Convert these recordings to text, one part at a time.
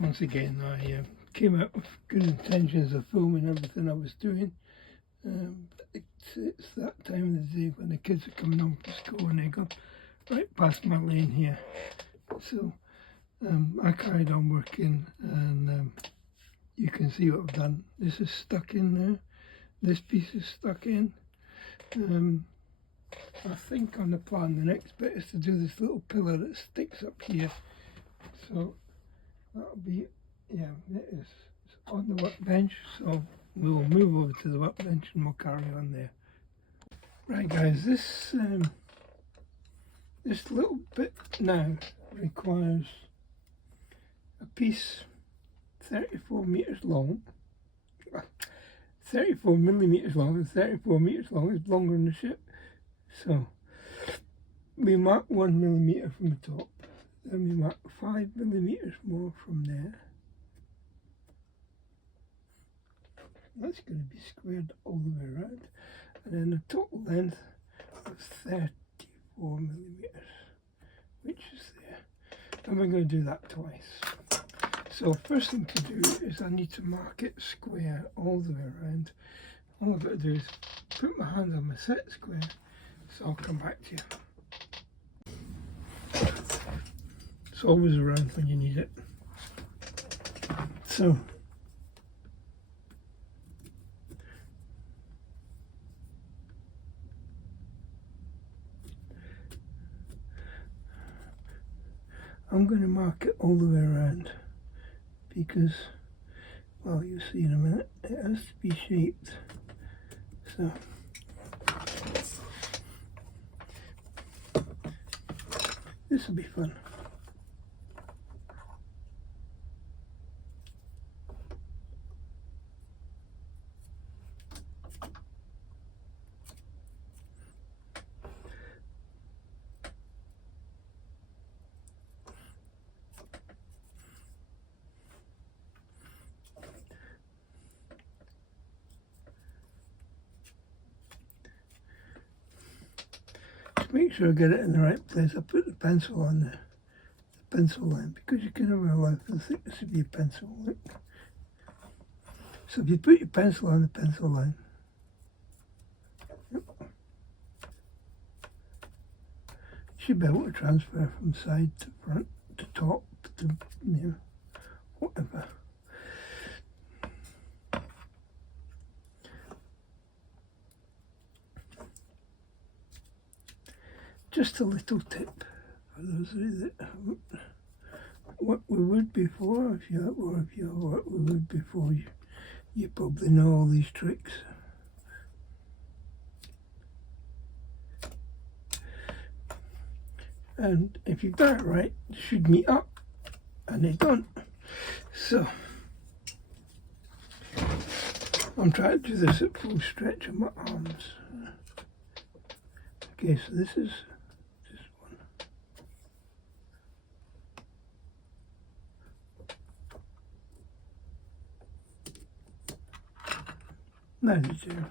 Once again, I came out with good intentions of filming everything I was doing. It's that time of the day when the kids are coming home from school and they go right past my lane here. So I carried on working, and you can see what I've done. This is stuck in there. This piece is stuck in. I think on the plan the next bit is to do this little pillar that sticks up here. So that'll be, yeah, it is. It's on the workbench, so we'll move over to the workbench and we'll carry on there. Right guys, this little bit now requires a piece 34 meters long, 34 millimeters long, and 34 meters long. Is longer than the ship. So we mark 1 millimeter from the top, then we mark 5 millimeters more from there. That's going to be squared all the way around, and then the total length of 34 millimeters, which is there. And we're going to do that twice. So first thing to do is I need to mark it square all the way around. All I've got to do is put my hand on my set square, so I'll come back to you. It's always around when you need it. So I'm going to mark it all the way around because, well, you'll see in a minute, it has to be shaped. So this will be fun. Make sure I get it in the right place. I put the pencil on the pencil line because you can never allow for the thickness of your pencil. Look. So if you put your pencil on the pencil line, yep, you should be able to transfer from side to front to top to, you know, whatever. Just a little tip for those of you that haven't worked with wood before, if you worked with wood before, you probably know all these tricks. And if you've done it right, they should meet up, and they don't. So I'm trying to do this at full stretch of my arms. Okay, so this is now the two.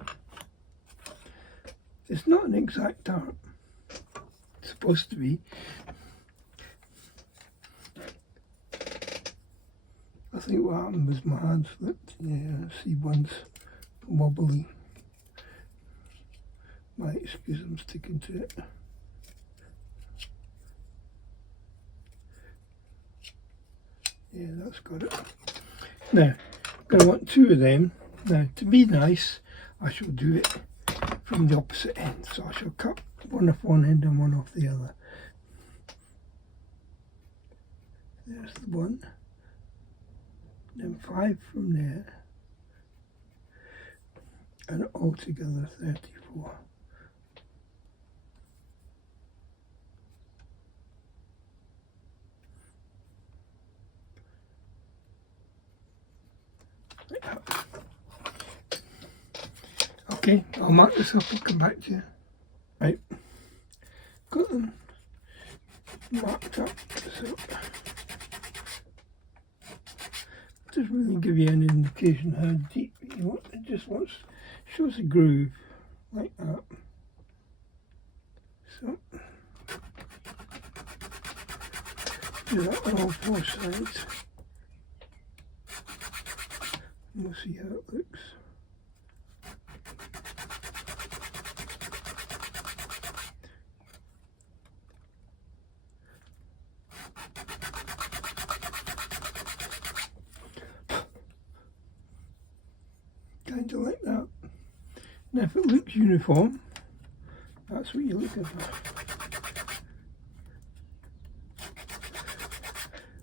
It's not an exact art. It's supposed to be. I think what happened was my hand slipped. Yeah, see, one's wobbly. My excuse, I'm sticking to it. Yeah, that's got it. Now, I'm going to want 2 of them. Now, to be nice, I shall do it from the opposite end. So I shall cut one off one end and one off the other. There's the one. Then 5 from there. And altogether 34. Okay, I'll mark this up and come back to you. Right, got them marked up, so doesn't really give you any indication how deep you want. It just shows a groove like that. So do that on all 4 sides. We'll see how it looks. Kind of like that. Now if it looks uniform, that's what you're looking for.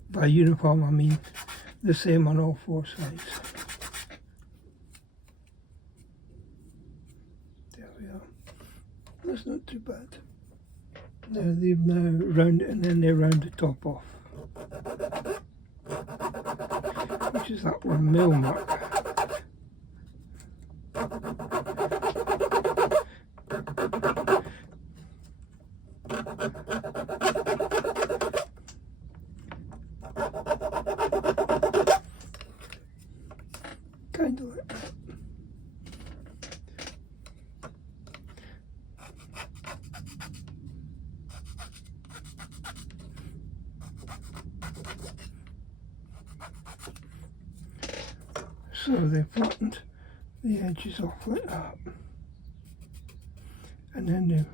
By uniform I mean the same on all four sides. There we are. That's not too bad. Now they've round it and then they round the top off. Which is that 1 mil mark. Kind of like that. So they flattened the edges off like that, and then they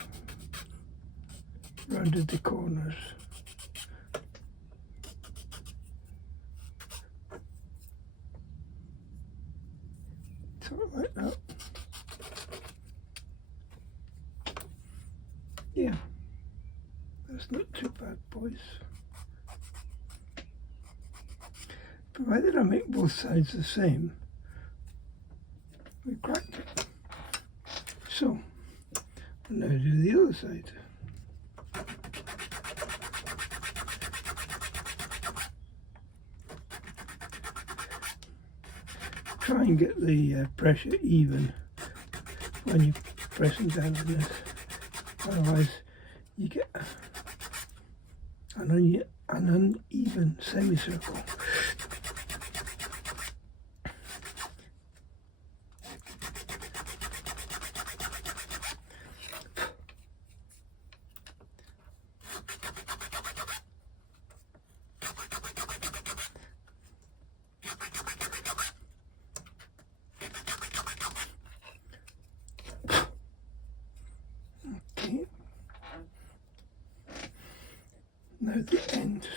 rounded the corners. Sort of like that. Yeah, that's not too bad, boys. Provided I make both sides the same, we cracked it. So, I'll now do the other side. Try and get the pressure even when you're pressing down on this, otherwise you get an uneven semicircle. Now the ends.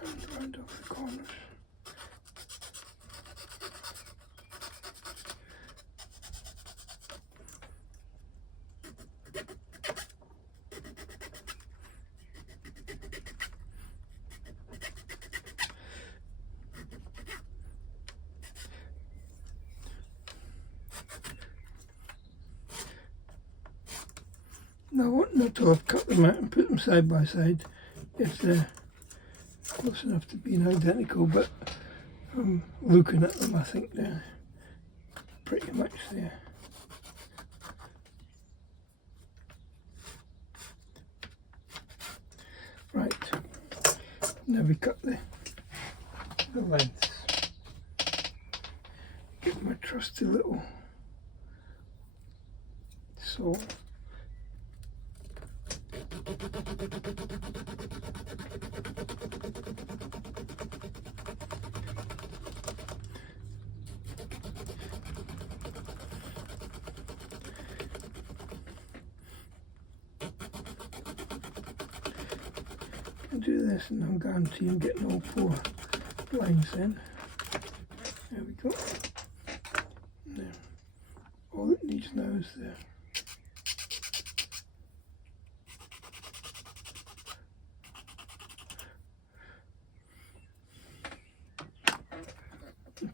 And round off the corners. Now I want not to have cut them out and put them side by side if they're close enough to being identical, but from looking at them I think they're pretty much there. Right, now we cut the lengths. Get my trusty little saw. I'll do this and I'm guaranteed I'm getting all 4 lines in. There we go. Now, all it needs now is the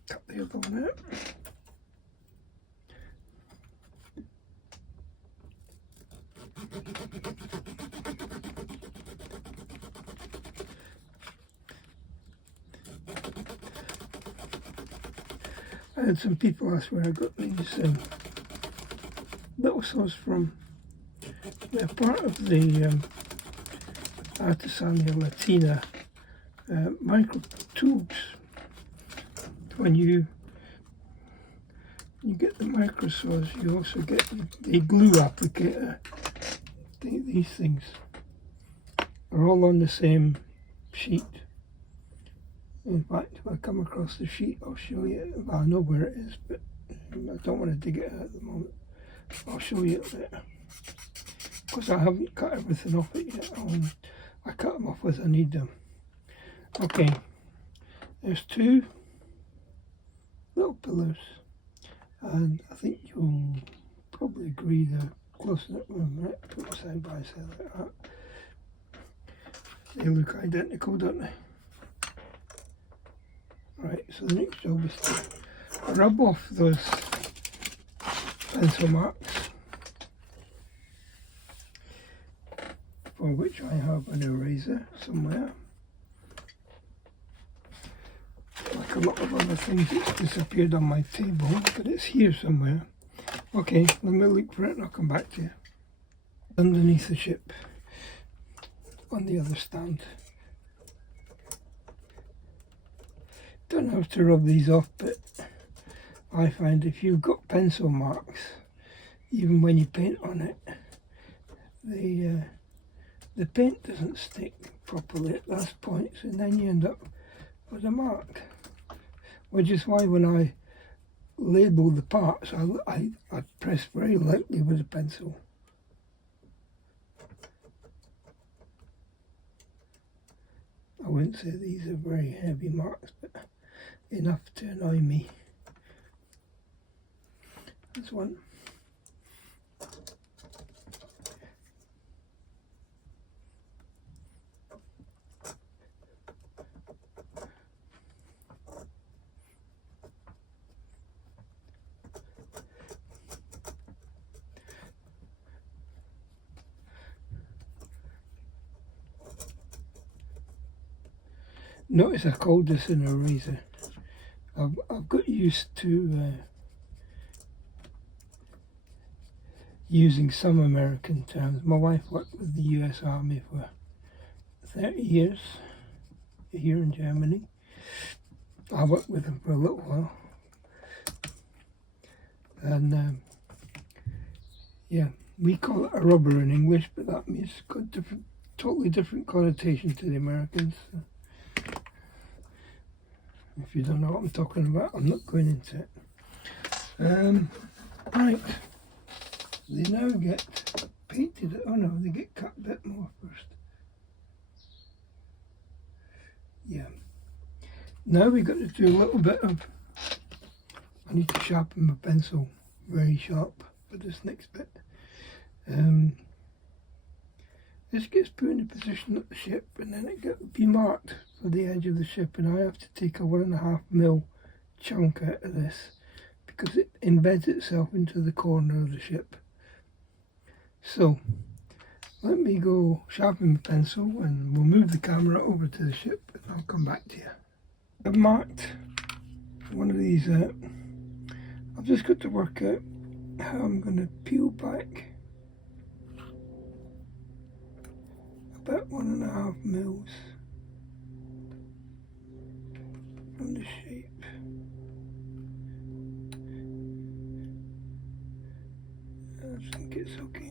cut the other one out. I had some people ask where I got these little saws from, they're part of the Artesania Latina micro tools. When you get the micro saws, you also get the glue applicator. These things are all on the same sheet. In fact, if I come across the sheet, I'll show you. Well, I know where it is, but I don't want to dig it out at the moment. I'll show you it later. Because I haven't cut everything off it yet. I cut them off as I need them. Okay, there's two little pillars, and I think you'll probably agree they're close enough. Right, put them side by side like that. They look identical, don't they? Right, so the next job is to rub off those pencil marks, for which I have an eraser somewhere. Like a lot of other things, it's disappeared on my table, but it's here somewhere. Okay, let me look for it and I'll come back to you. Underneath the ship, on the other stand. Don't have to rub these off, but I find if you've got pencil marks, even when you paint on it, the paint doesn't stick properly at those points, and then you end up with a mark. Which is why when I label the parts, I press very lightly with a pencil. I wouldn't say these are very heavy marks, but enough to annoy me. There's one. Notice I called this an eraser. I've got used to using some American terms. My wife worked with the US Army for 30 years here in Germany. I worked with them for a little while. And yeah, we call it a rubber in English, but that means it's got totally different connotation to the Americans. If you don't know what I'm talking about, I'm not going into it. Right, they now get painted. Oh no, they get cut a bit more first. Yeah. Now we've got to do a little bit of, I need to sharpen my pencil very sharp for this next bit. This gets put in a position at the ship, and then it gets be marked for the edge of the ship, and I have to take a 1.5mm chunk out of this because it embeds itself into the corner of the ship. So let me go sharpen my pencil and we'll move the camera over to the ship and I'll come back to you. I've marked one of these out. I've just got to work out how I'm going to peel back about 1.5mm from the shape. I think it's okay.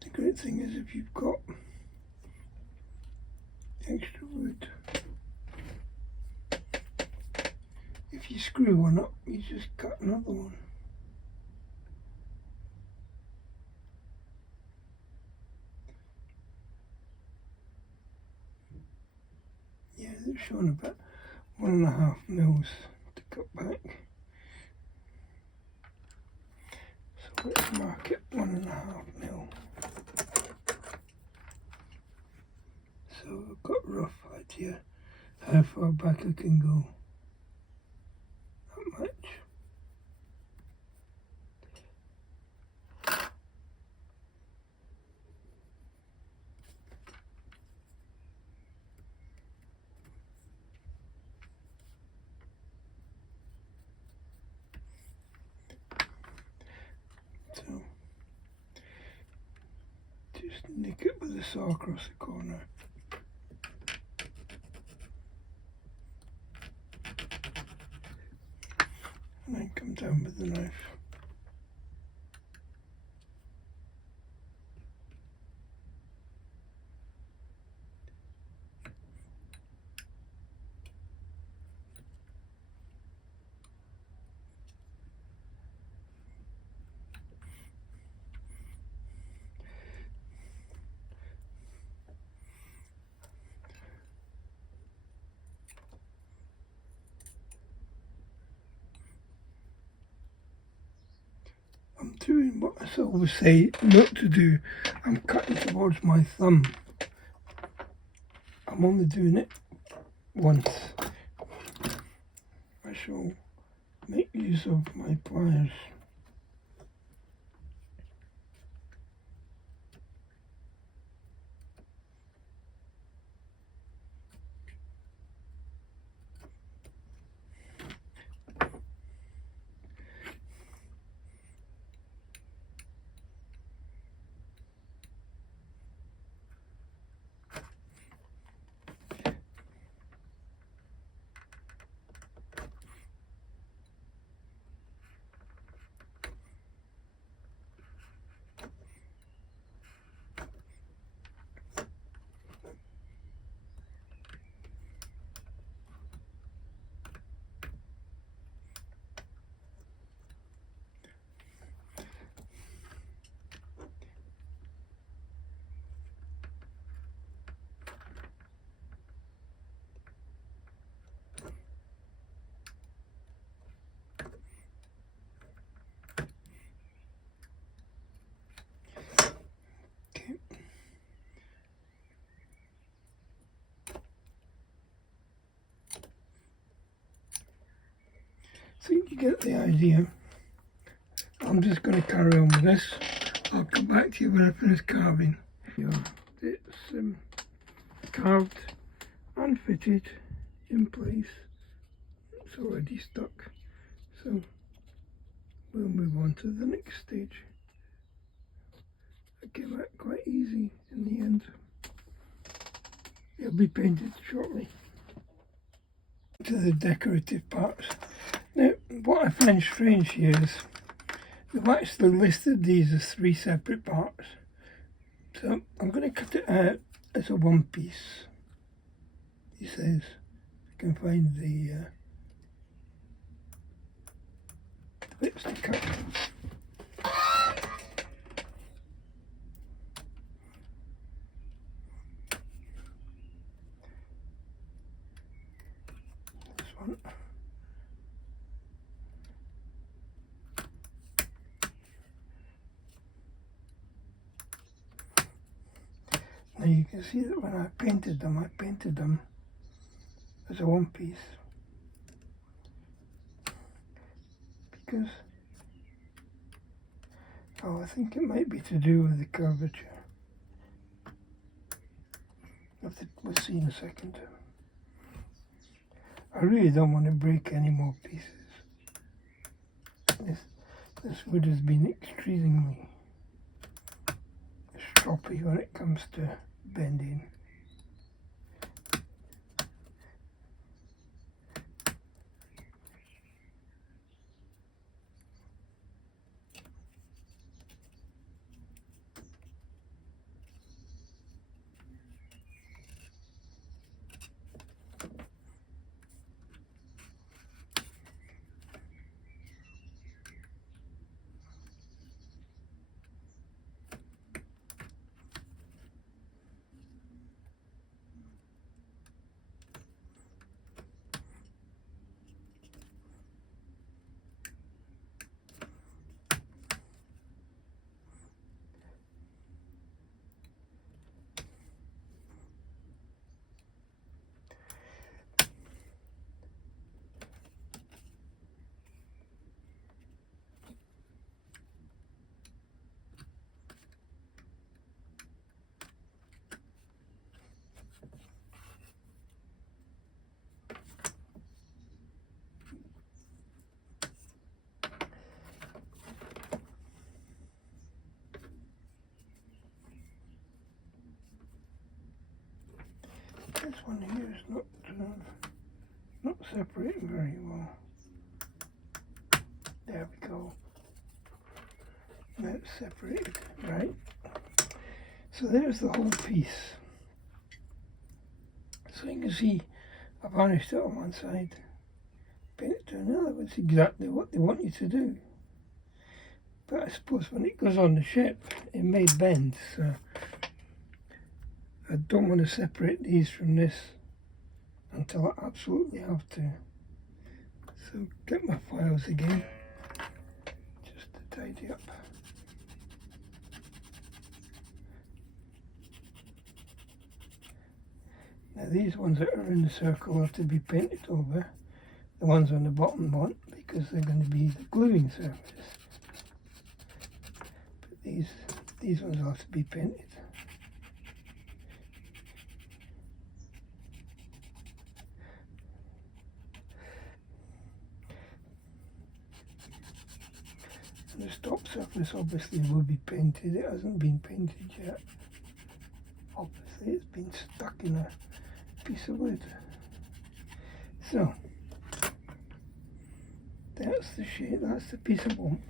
The great thing is if you've got extra wood, if you screw one up, you just cut another one. Yeah, they're showing about 1.5mm to cut back. So let's mark it 1.5mm. So I've got a rough idea how far back I can go. Not much. Just nick it with the saw across the corner. And then come down with the knife. I'm doing what I always say not to do. I'm cutting towards my thumb. I'm only doing it once. I shall make use of my pliers. I think you get the idea. I'm just going to carry on with this. I'll come back to you when I finish carving. It's carved and fitted in place. It's already stuck. So we'll move on to the next stage. It came out quite easy in the end. It'll be painted shortly. To the decorative parts. Now, what I find strange here is they've actually listed these as 3 separate parts. So I'm going to cut it out as a one piece. He says I can find the bits to cut. This one. Now you can see that when I painted them as a one piece. Because, I think it might be to do with the curvature. We'll see in a second. I really don't want to break any more pieces. This wood has been extremely stroppy when it comes to bending. one here is not separating very well. There we go. Now it's separated, right? So there's the whole piece. So you can see I varnished it on one side, painted to another. It's exactly what they want you to do. But I suppose when it goes on the ship, it may bend, so I don't want to separate these from this until I absolutely have to. So get my files again, just to tidy up. Now these ones that are in the circle have to be painted over. The ones on the bottom won't, because they're going to be the gluing surface. But these ones have to be painted. And the top surface obviously will be painted. It hasn't been painted yet. Obviously it's been stuck in a piece of wood. So that's the shape, that's the piece of bump.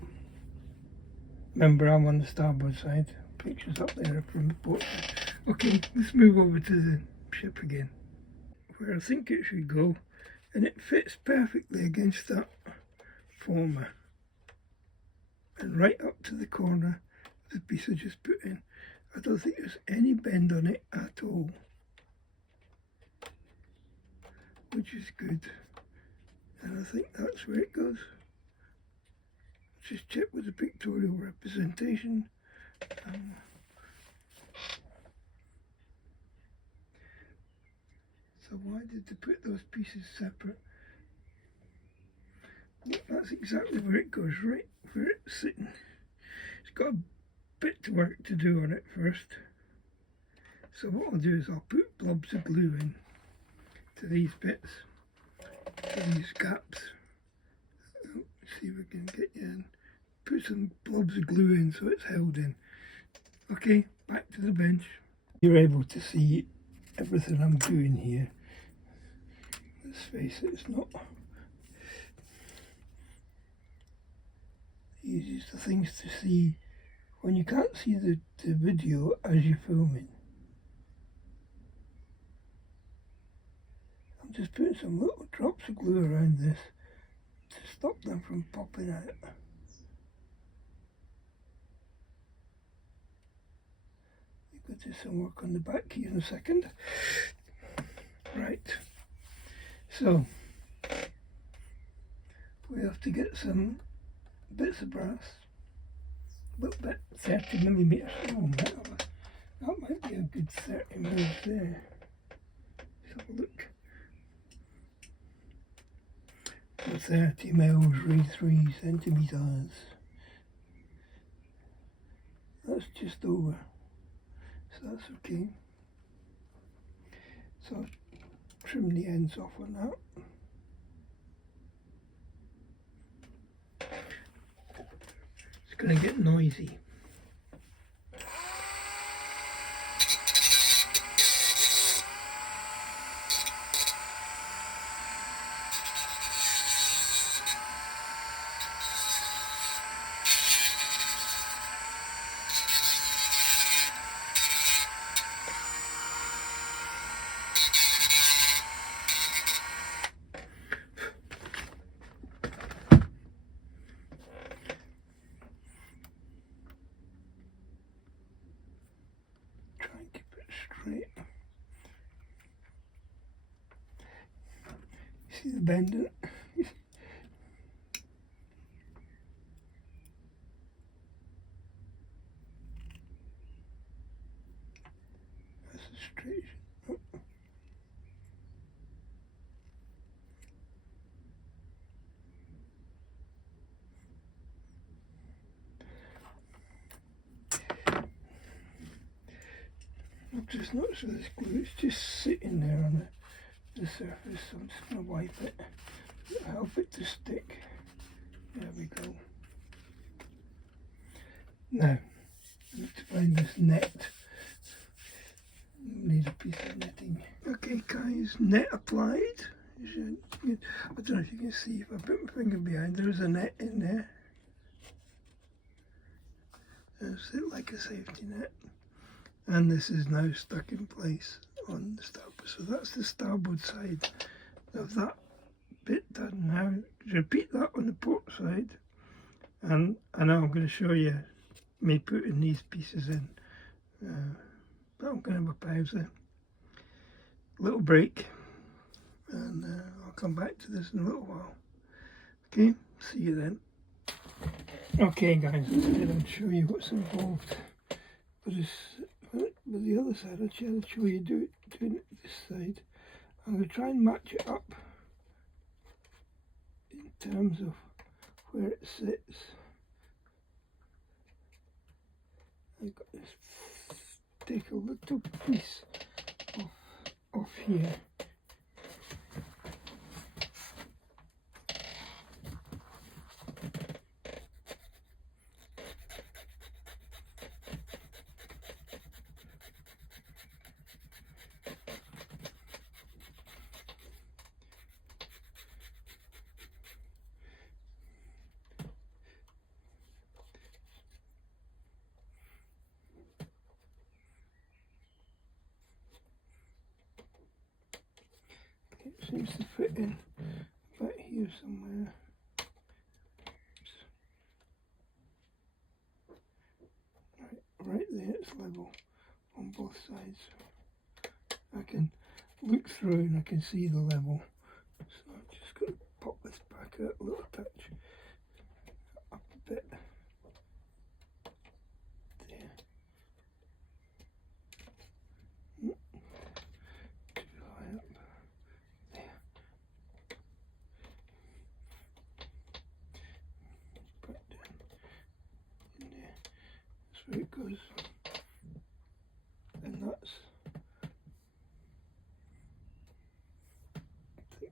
Remember, I'm on the starboard side. Pictures up there from the port. Okay, let's move over to the ship again, where I think it should go, and it fits perfectly against that former. And right up to the corner of the piece I just put in. I don't think there's any bend on it at all, which is good. And I think that's where it goes. Just check with the pictorial representation. So why did they put those pieces separate? Well, that's exactly where it goes, right where it's sitting. It's got a bit of work to do on it first. So what I'll do is I'll put blobs of glue in to these bits, to these gaps. Let's see if we can get you in. Put some blobs of glue in so it's held in. Okay, back to the bench. You're able to see everything I'm doing here. Let's face it, it's not the easiest of things to see when you can't see the video as you're filming. I'm just putting some little drops of glue around this to stop them from popping out. We'll do some work on the back here in a second. Right, so we have to get some bits of brass, a little bit, 30mm. Oh, that might be a good 30mm there. Let's have a look. 30 mils, read 3 centimeters. That's just over, so that's okay. So I'll trim the ends off on that. It's going to get noisy. Straight. See the bend in it? That's a straight. Oh. I've just noticed with this glue, it's just sitting there on the surface, so I'm just going to wipe it, help it to stick. There we go. Now, I need to find this net. need a piece of netting. Okay guys, net applied. I don't know if you can see, if I put my finger behind, there is a net in there. It's like a safety net. And this is now stuck in place on the starboard. So that's the starboard side of that bit done. Now repeat that on the port side, and now I'm going to show you me putting these pieces in. But I'm going to have a pause there, little break, and I'll come back to this in a little while. Okay, see you then. Okay guys, I'll show you what's involved with this. With the other side, actually I'll show you doing it this side. I'm going to try and match it up in terms of where it sits. I've got this, take a little piece off here. It seems to fit in about here somewhere. Right there, it's level on both sides. I can look through and I can see the level. So I'm just going to pop this back out a little touch, up a bit. There. Too high up. There. Back down in there. That's where it goes. And that's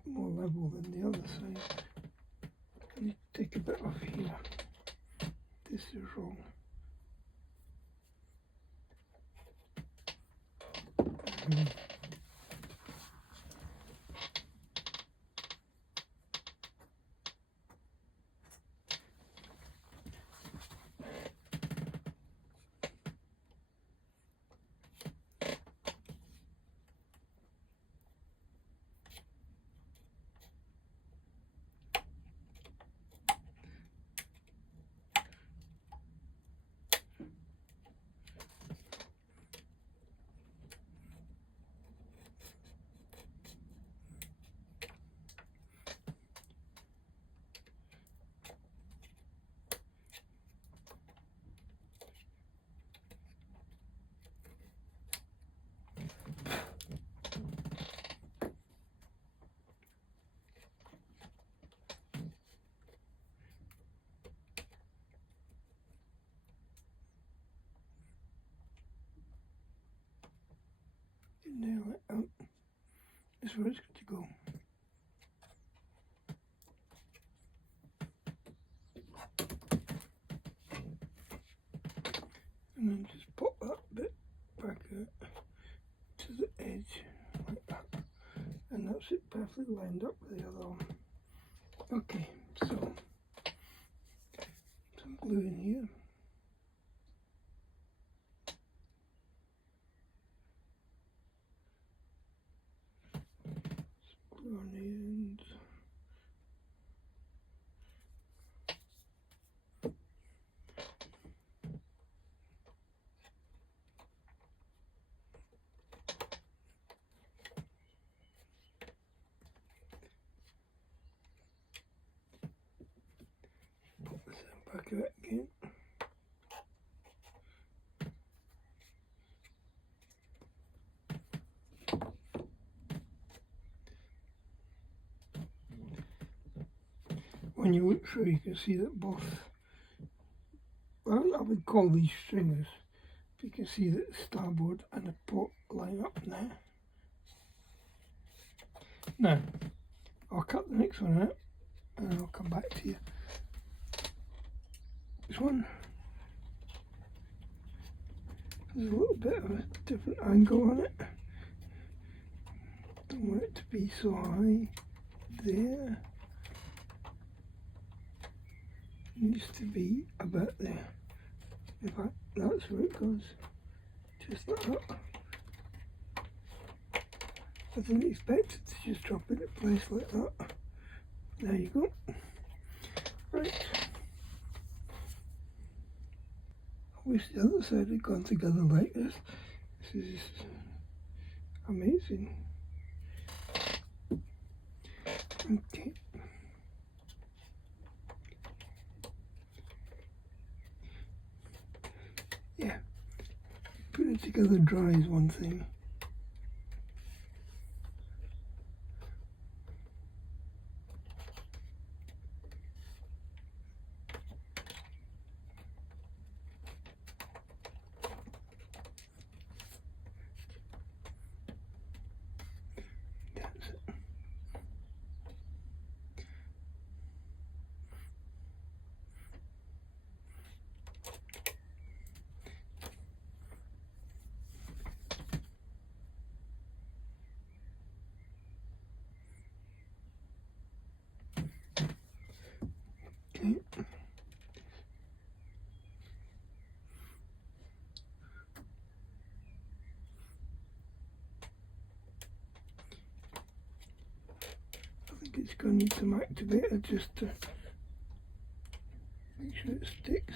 more level than the other side. I need to take a bit off here. This is wrong. Nail it out. This is where it's good to go. And then just pop that bit back out to the edge like that. And that's it perfectly lined up with the other one. Okay, so some glue in here. On the ends. Put this back out again. When you look through, you can see that both, well, I would call these stringers. You can see that the starboard and the port line up now. Now, I'll cut the next one out and I'll come back to you. This one, there's a little bit of a different angle on it. don't want it to be so high there. It needs to be about there. In fact, that's where it goes. Just like that. I didn't expect it to just drop into place like that. There you go. Right. I wish the other side had gone together like this. This is amazing. Okay. Yeah. Putting it together dry is one thing. Okay. I think it's going to need some activator just to make sure it sticks.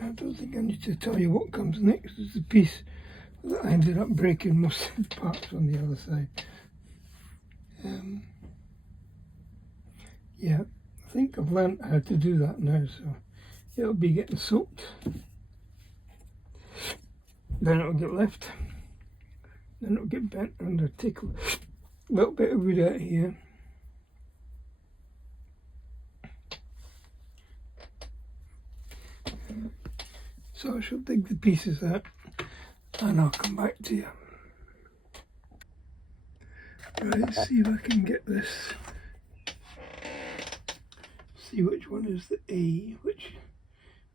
I don't think I need to tell you what comes next. It's the piece that I ended up breaking most of the parts on the other side. Yeah, I think I've learned how to do that now, so it'll be getting soaked. Then it'll get left. Then it'll get bent and I'll take a little bit of wood out here. So I shall dig the pieces out and I'll come back to you. Right, see if I can get this. See which one is the A, which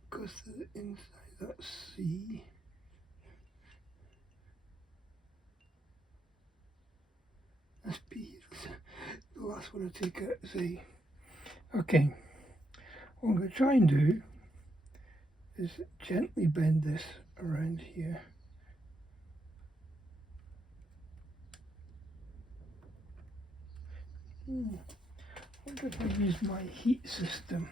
goes to the inside, that's C. That's B. The last one I take out is A. Okay, what I'm going to try and do is gently bend this around here. I wonder if I use my heat system.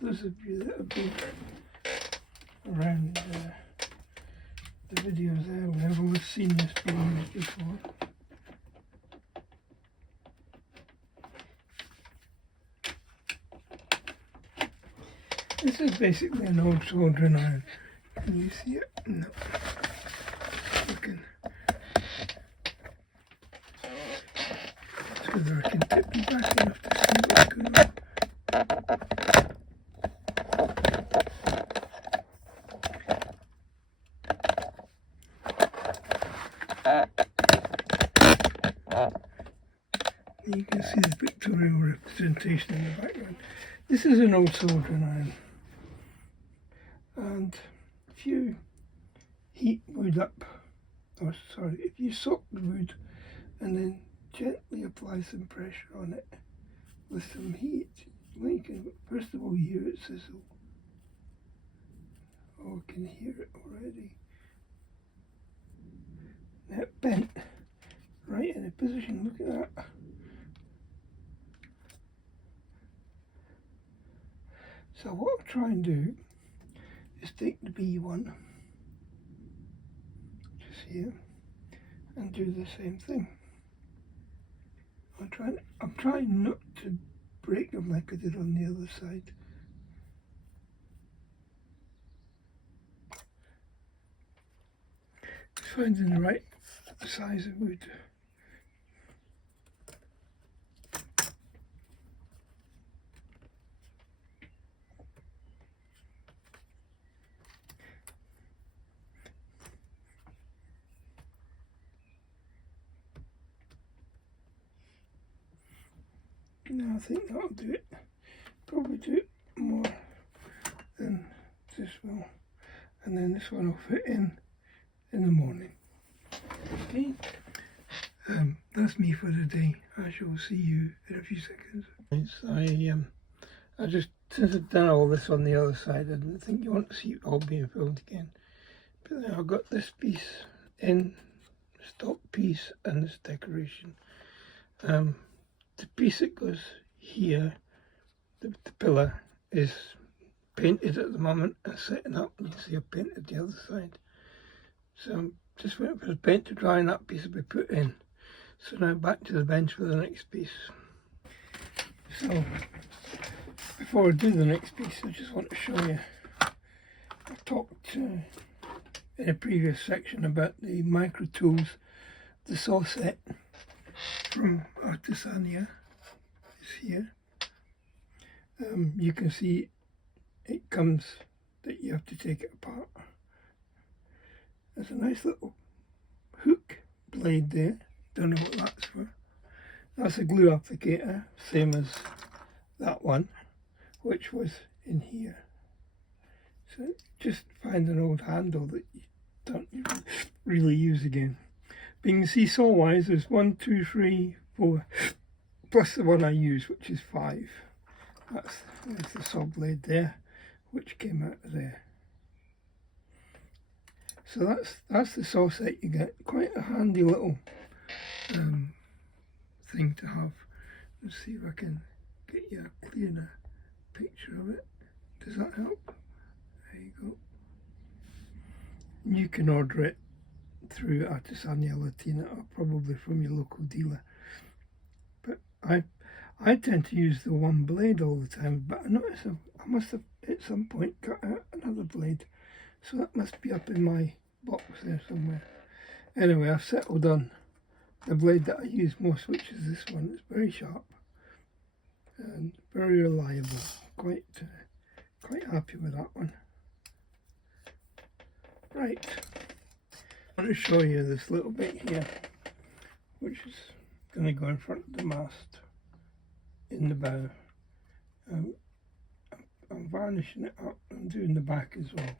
Those of you that have been around the videos earlier have always seen this being used before. This is basically an old soldering iron. Can you see it? No. Looking. It's whether I can tip you back enough to see what's going on. You can see the pictorial representation in the background. This is an old soldering iron, and if you heat wood up, or sorry, if you soak the wood and then gently apply some pressure on it with some heat, you can first of all hear it sizzle. Oh, I can hear it already. Now it bent right in a position, look at that. So what I'll try and do is take the B1 here and do the same thing. I'm trying not to break them like I did on the other side. Just finding the right size of wood. No, I think that'll do it. Probably do it more than this will. And then this one will fit in the morning. Okay, that's me for the day. I shall see you in a few seconds. I just, since I've done all this on the other side, I didn't think you want to see it all being filmed again. But then I've got this piece in, stock piece, and this decoration. The piece that goes here, the pillar, is painted at the moment and setting up. You can see I've painted the other side. So I'm just waiting for the paint to dry and that piece will be put in. So now back to the bench for the next piece. So before I do the next piece, I just want to show you, I talked in a previous section about the micro tools, the saw set from Artesania is here. You can see it comes that you have to take it apart. There's a nice little hook blade there, don't know what that's for. That's a glue applicator, same as that one, which was in here. So just find an old handle that you don't really use again. But you can see saw wise, there's 1, 2, 3, 4, plus the one I use, which is 5. There's the saw blade there, which came out of there. So that's the saw set you get. Quite a handy little thing to have. Let's see if I can get you a clearer picture of it. Does that help? There you go. You can order it through Artesania Latina or probably from your local dealer. But I tend to use the one blade all the time, but I notice I must have at some point cut out another blade. So that must be up in my box there somewhere. Anyway, I've settled on the blade that I use most, which is this one. It's very sharp and very reliable. Quite happy with that one. Right, I want to show you this little bit here, which is going to go in front of the mast in the bow. I'm varnishing it up. I'm doing the back as well,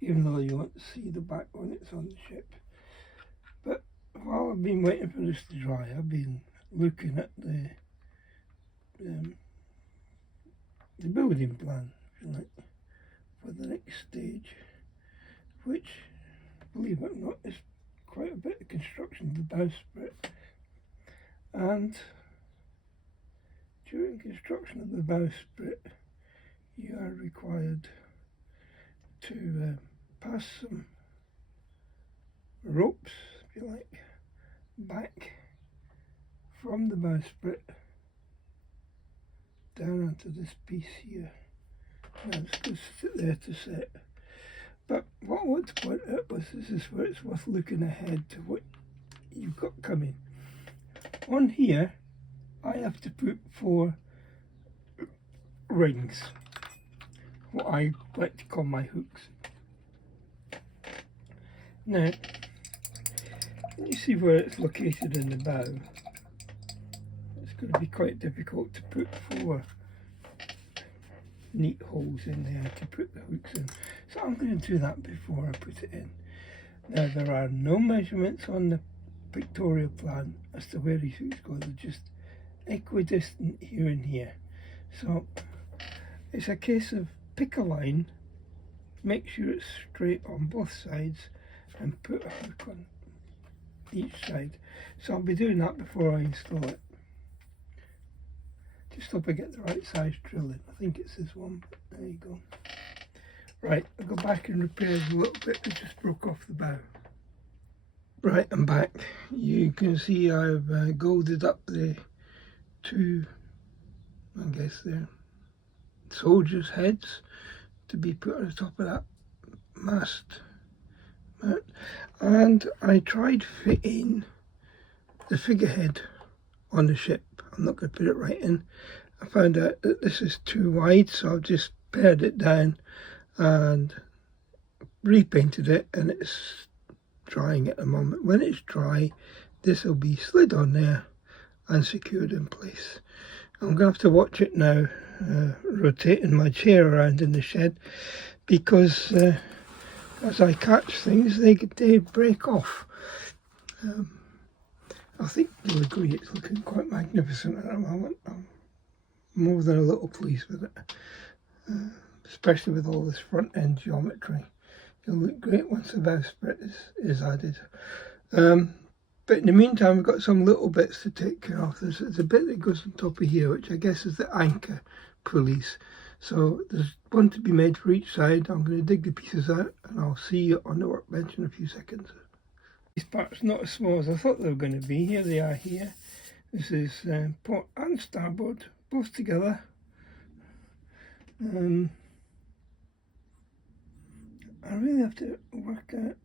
even though you won't see the back when it's on the ship. But while I've been waiting for this to dry, I've been looking at the building plan, if you like, for the next stage, which, believe it or not, is quite a bit of construction of the bowsprit. And during construction of the bowsprit, you are required to pass some ropes, if you like, back from the bowsprit down onto this piece here. Now it's going to sit there to set. But what I want to point out was this is where it's worth looking ahead to what you've got coming. On here, I have to put 4 rings, what I like to call my hooks. Now, you see where it's located in the bow. It's going to be quite difficult to put 4 neat holes in there to put the hooks in. So I'm going to do that before I put it in. Now, there are no measurements on the pictorial plan as to where these hooks go. They're just equidistant here and here. So it's a case of pick a line, make sure it's straight on both sides, and put a hook on each side. So I'll be doing that before I install it. Just hope I get the right size drill in. I think it's this one, but there you go. Right, I'll go back and repair the little bit that just broke off the bow. Right, I'm back. You can see I've golded up the two, I guess they're soldiers' heads to be put on the top of that mast. And I tried fitting the figurehead on the ship. I'm not going to put it right in. I found out that this is too wide, so I've just pared it down and repainted it, and it's drying at the moment. When it's dry, this will be slid on there and secured in place. I'm going to have to watch it now, rotating my chair around in the shed, because as I catch things, they break off. I think you'll agree it's looking quite magnificent at the moment. I'm more than a little pleased with it, especially with all this front end geometry. It'll look great once the bowsprit is added. But in the meantime, we've got some little bits to take care of. There's a bit that goes on top of here, which I guess is the anchor pulleys. So there's one to be made for each side. I'm going to dig the pieces out, and I'll see you on the workbench in a few seconds. These parts not as small as I thought they were going to be. Here they are here. This is port and starboard, both together. I really have to work out.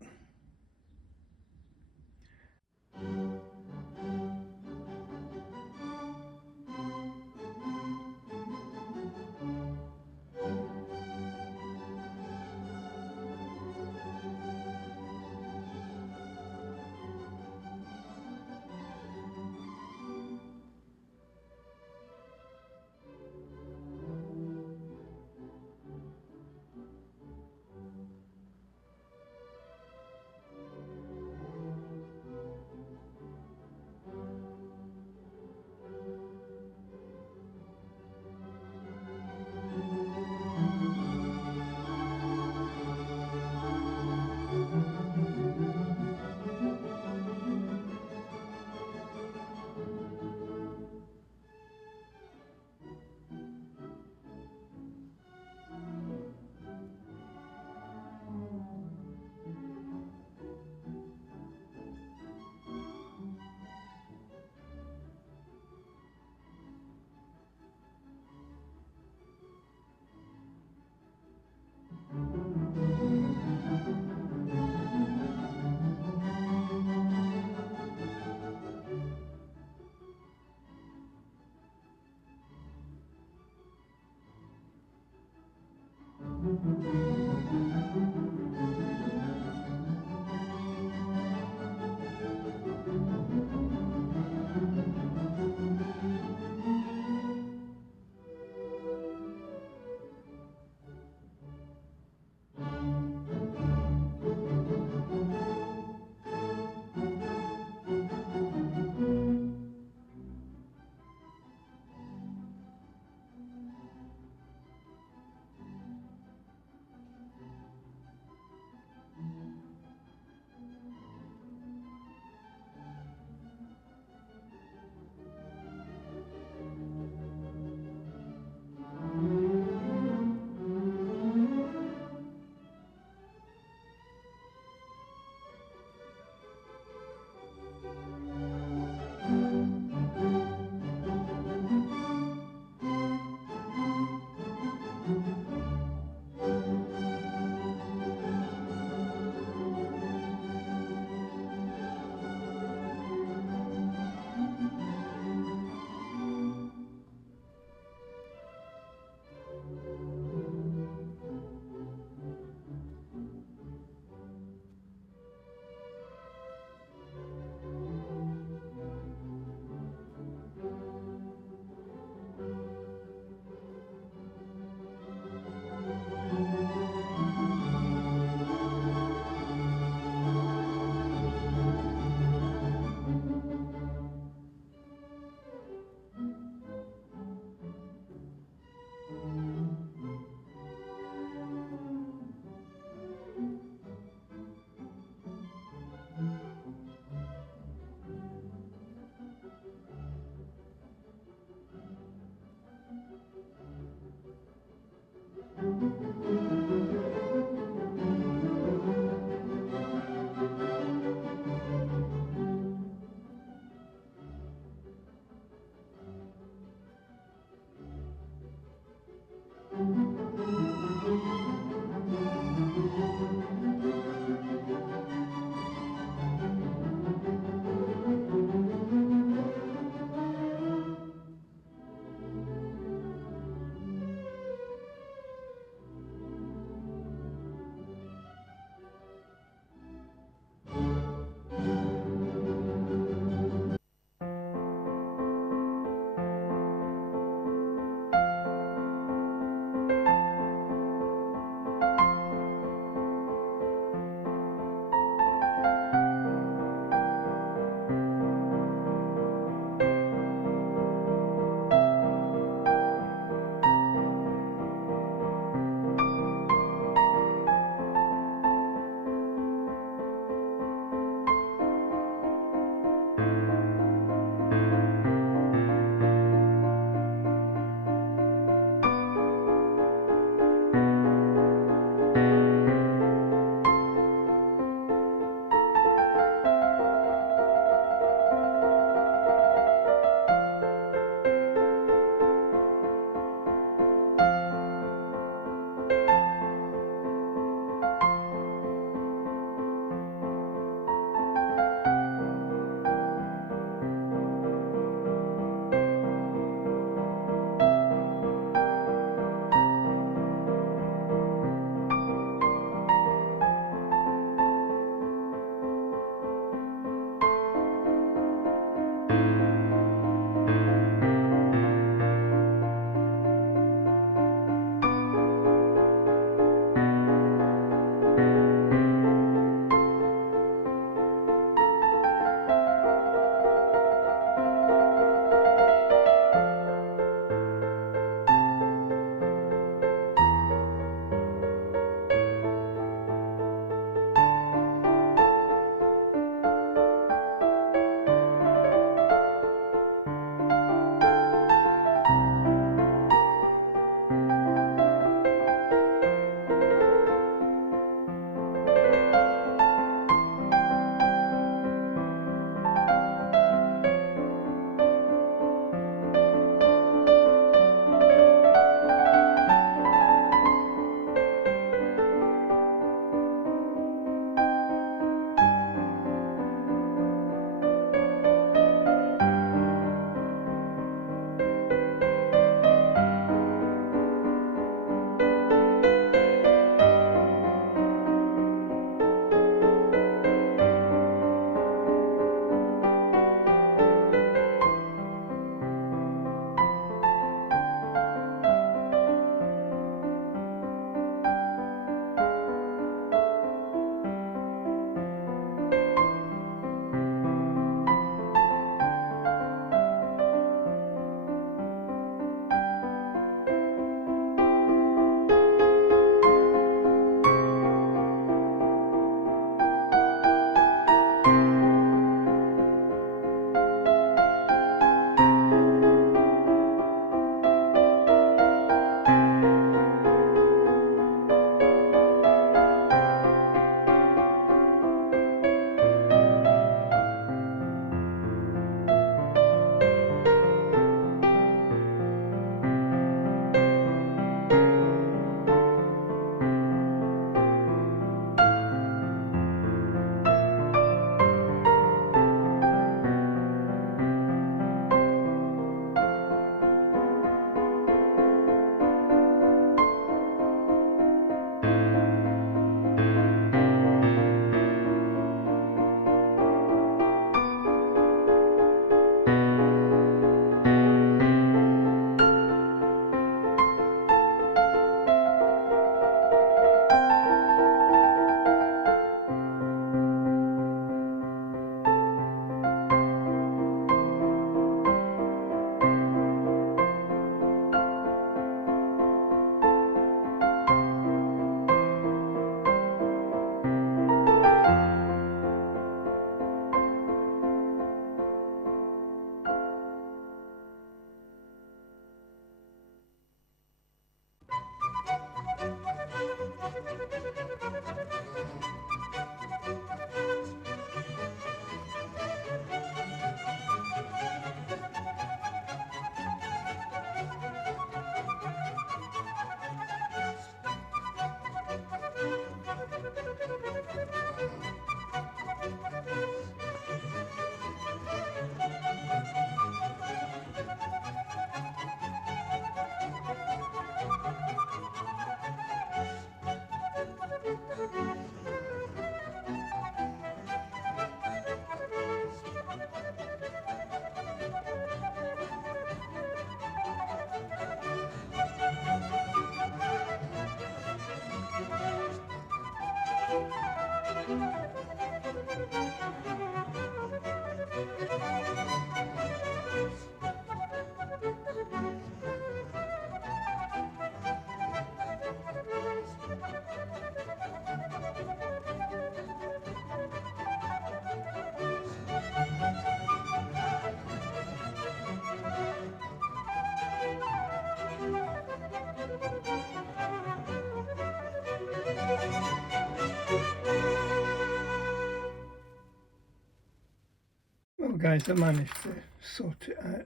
guys, I managed to sort it out.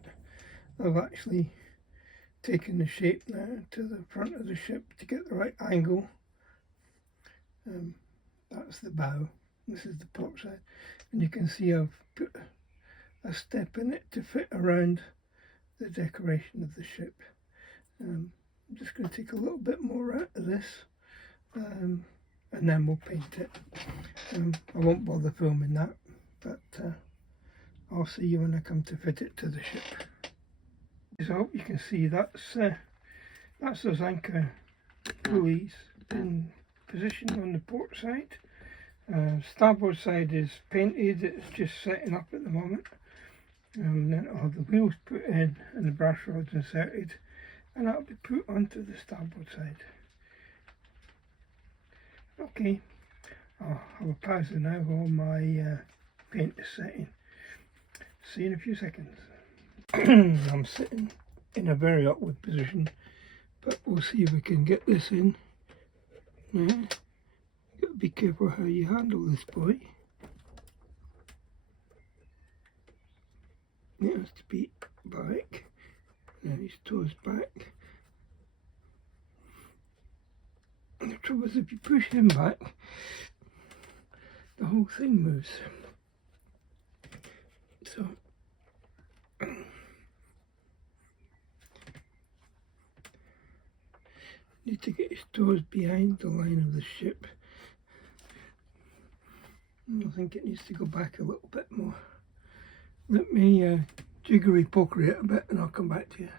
I've actually taken the shape now to the front of the ship to get the right angle. That's the bow, this is the port side, and you can see I've put a step in it to fit around the decoration of the ship. I'm just going to take a little bit more out of this, and then we'll paint it. I won't bother filming that, but I'll see you when I come to fit it to the ship. So I hope you can see that's those anchor pulleys in position on the port side. Starboard side is painted, it's just setting up at the moment. Then I'll have the wheels put in and the brass rods inserted, and that'll be put onto the starboard side. Okay, I'll have a pause now while my paint is setting. See you in a few seconds. I'm sitting in a very awkward position, but we'll see if we can get this in. Now, got to be careful how you handle this boy. It has to be back. Now his toes back. And the trouble is, if you push him back, the whole thing moves. So need to get his toes behind the line of the ship. I think it needs to go back a little bit more. Let me jiggery pokery it a bit and I'll come back to you.